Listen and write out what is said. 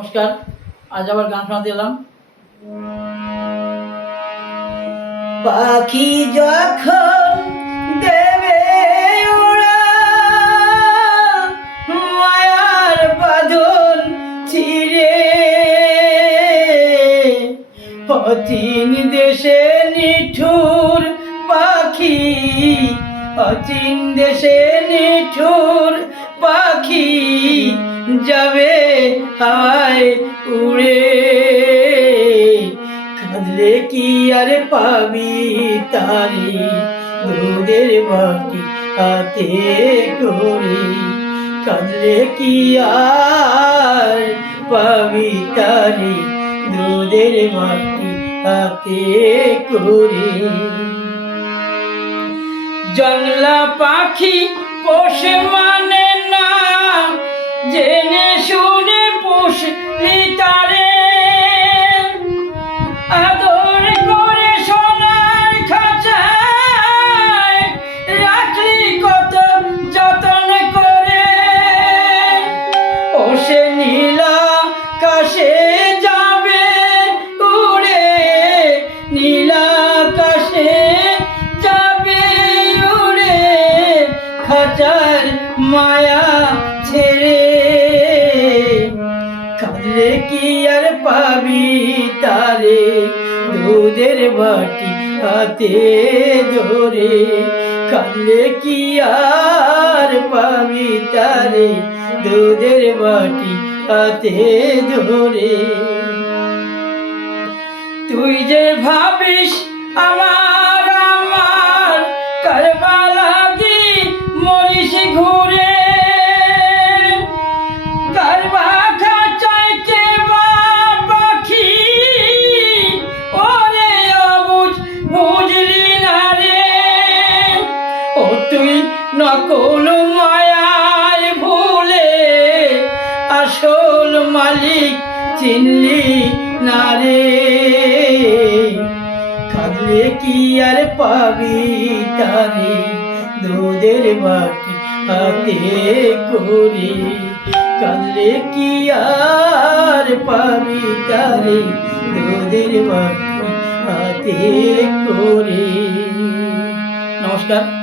নমস্কার, আজ আবার গান শোনাতে এলাম। পাখি যখন দেবে মায়ার বাঁধন ছিঁড়ে। অচিন দেশে নিঠুর পাখি অচিন দেশে নিঠুর পাখি, যাবে হায় উড়ে। কাঁদলে কি আর পাবি তারি? দুধের বাটি হাতে করে কাঁদলে কি আর পাবি দুধের বাটি হাতে পাখি পোষে মানে না, জেনে শুনে মায়া ছেড়ে। কাঁদলে কি আর পাবি তারে? দুধের বাটি হাতে ধরে। কাঁদলে কি আর পাবি তারে? দুধের বাটি হাতে ধরে। তুই যে ভাবিস আমার নকল মায়ায় ভুলে আসল মালিক চিনলি না রে। কাঁদলে কি আর পাবি তারে? দুধের বাটি হাতে করে। কাঁদলে কি আর পাবি তারে? দুধের বাটি হাতে করে। নমস্কার।